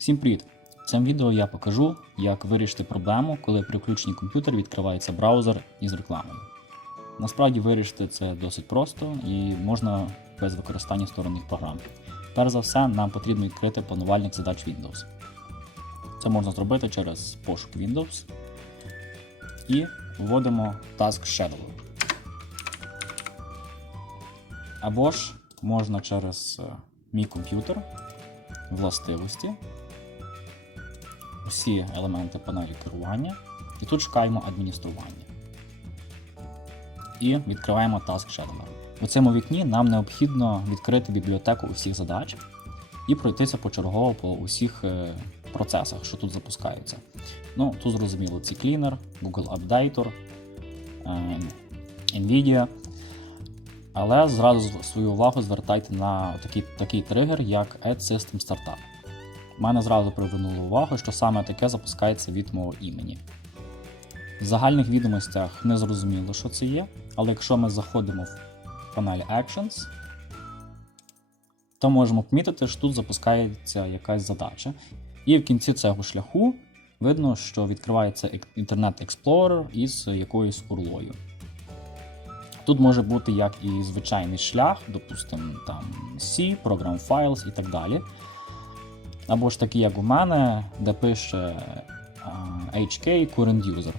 Всім привіт! В цьому відео я покажу, як вирішити проблему, коли при включенні комп'ютера відкривається браузер із рекламою. Насправді вирішити це досить просто і можна без використання сторонніх програм. Перш за все, нам потрібно відкрити планувальник задач Windows. Це можна зробити через пошук Windows і вводимо Task Scheduler. Або ж можна через е, мій комп'ютер, властивості, усі елементи панелі керування, і тут шукаємо адміністрування. І відкриваємо Task Scheduler. У цьому вікні нам необхідно відкрити бібліотеку усіх задач і пройтися почергово по усіх е, процесах, що тут запускаються. Ну, тут зрозуміло, CCleaner, Google Updater, е, Nvidia. Але зразу свою увагу звертайте на такий, такий тригер, як Add System Startup. Мене зразу привернуло увагу, що саме таке запускається від мого імені. В загальних відомостях не зрозуміло, що це є, але якщо ми заходимо в панель Actions, то можемо помітити, що тут запускається якась задача. І в кінці цього шляху видно, що відкривається Internet Explorer із якоюсь урлою. Тут може бути як і звичайний шлях, допустимо, там C, Program Files і так далі. Або ж такий, як у мене, де пише а, HK Current User.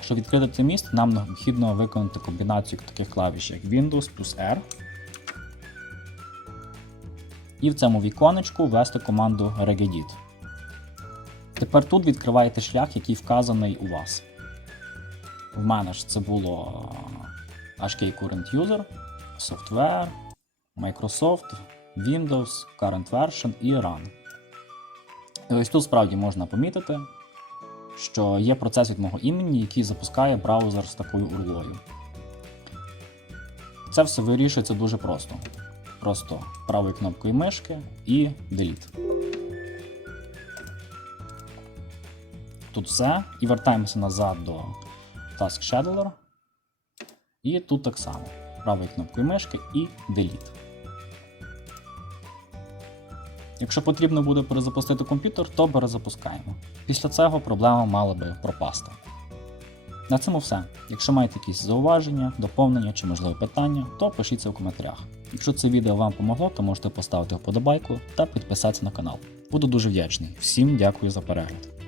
Щоб відкрити це місце, нам необхідно виконати комбінацію таких клавіш, як Windows плюс R. І в цьому віконечку ввести команду regedit. Тепер тут відкриваєте шлях, який вказаний у вас. В мене ж це було HK Current User, Software, Microsoft, Windows, Current Version і Run. І ось тут справді можна помітити, що є процес від мого імені, який запускає браузер з такою урлою. Це все вирішується дуже просто. Просто правою кнопкою мишки і Delete. Тут все. І вертаємося назад до Task Scheduler. І тут так само. Правою кнопкою мишки і Delete. Якщо потрібно буде перезапустити комп'ютер, то перезапускаємо. Після цього проблема мала би пропасти. На цьому все. Якщо маєте якісь зауваження, доповнення чи можливе питання, то пишіть це в коментарях. Якщо це відео вам помогло, то можете поставити вподобайку та підписатися на канал. Буду дуже вдячний. Всім дякую за перегляд.